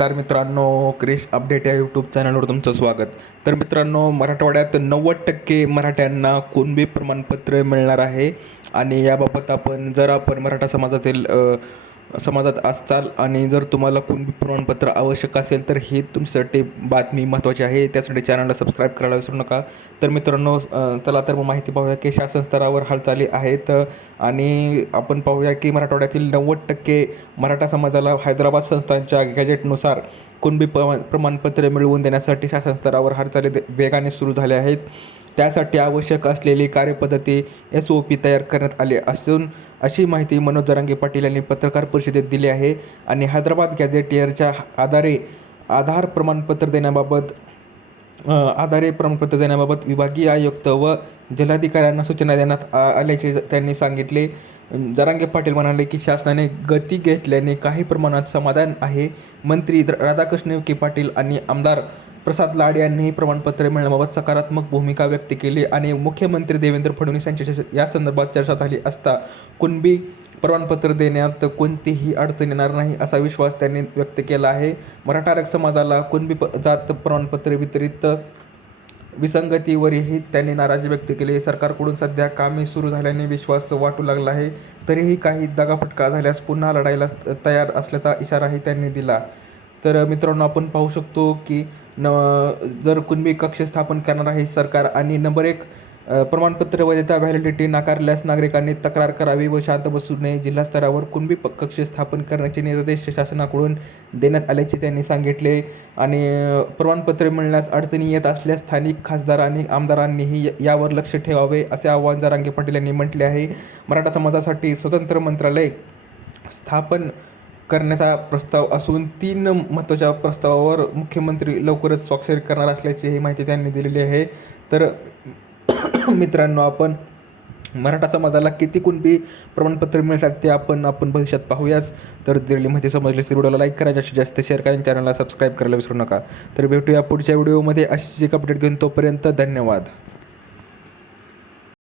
तर मित्रांनो, क्रिश अपडेट या यूट्यूब चॅनलवर तुमचं स्वागत. तर मित्रांनो, मराठवाड्यात 90% मराठ्यांना कुणबी प्रमाणपत्र मिळणार आहे. आणि याबाबत जर आपण मराठा समाजात असताल आणि जर तुम्हाला कुणबी प्रमाणपत्र आवश्यक असेल तर ही तुमच्यासाठी बातमी महत्त्वाची आहे. त्यासाठी चॅनलला सबस्क्राईब करायला विसरू नका. तर मित्रांनो, चला तर मग माहिती पाहूया की शासन स्तरावर हालचाली आहेत. आणि आपण पाहूया की मराठवाड्यातील 90% मराठा समाजाला हैदराबाद संस्थांच्या गॅजेटनुसार कुणबी प्रमाणपत्र मिळवून देण्यासाठी शासन स्तरावर हालचाली वेगाने सुरू झाल्या आहेत. त्यासाठी आवश्यक असलेली कार्यपद्धती SOP तयार करण्यात आली असून अशी माहिती मनोज जरांगे पाटील यांनी पत्रकार परिषदेत दिली आहे. आणि हैदराबाद गॅझेटियरच्या आधारे प्रमाणपत्र देण्याबाबत विभागीय आयुक्त व जिल्हाधिकाऱ्यांना सूचना देण्यात आल्याचे त्यांनी सांगितले. जरांगे पाटील म्हणाले की शासनाने गती घेतल्याने काही प्रमाणात समाधान आहे. मंत्री राधाकृष्ण विखे पाटील आणि आमदार प्रसाद लाड यांनीही प्रमाणपत्र मिळण्याबाबत सकारात्मक भूमिका व्यक्त केली आणि मुख्यमंत्री देवेंद्र फडणवीस यांच्याशी या संदर्भात चर्चा झाली असता कुणबी प्रमाणपत्र देण्यात कोणतीही अडचण येणार नाही असा विश्वास त्यांनी व्यक्त केला आहे. मराठा आरक्षण समाजाला कुणबी जात प्रमाणपत्र वितरित विसंगतीवरही त्यांनी नाराजी व्यक्त केली. सरकारकडून सध्या कामे सुरू झाल्याने विश्वास वाटू लागला आहे. तरीही काही दगाफटका झाल्यास पुन्हा लढायला तयार असल्याचा इशाराही त्यांनी दिला. तर मित्रांनो, आपण पाहू शकतो की जर कुणबी कक्ष स्थापन करणार आहे सरकार आणि नंबर 1 प्रमाणपत्र वैधता व्हॅलिडिटी नाकारल्यास नागरिकांनी तक्रार करावी व शांत बसू नये. जिल्हा स्तरावर कुणबी कक्ष स्थापन करण्याचे निर्देश शासनाकडून देण्यात आल्याचे त्यांनी सांगितले. आणि प्रमाणपत्र मिळण्यास अडचणी येत असल्यास स्थानिक खासदार आणि आमदारांनीही यावर लक्ष ठेवावे असे आवाहन जरांगे पाटील यांनी म्हटले आहे. मराठा समाजासाठी स्वतंत्र मंत्रालय स्थापन करण्याचा प्रस्ताव असून 3 महत्त्वाच्या प्रस्तावावर मुख्यमंत्री लवकरच स्वाक्षरी करणार असल्याची ही माहिती त्यांनी दिलेली आहे. तर मित्रांनो, आपण मराठा समाजाला किती कुणबी प्रमाणपत्र मिळतात ते आपण भविष्यात पाहूयाच. तर दिलेली माहिती समजली तर व्हिडिओला लाईक करा, जास्तीत जास्त शेअर करा आणि चॅनलला सबस्क्राईब करायला विसरू नका. तर भेटूया पुढच्या व्हिडिओमध्ये अशीच एक अपडेट घेऊन. तोपर्यंत धन्यवाद.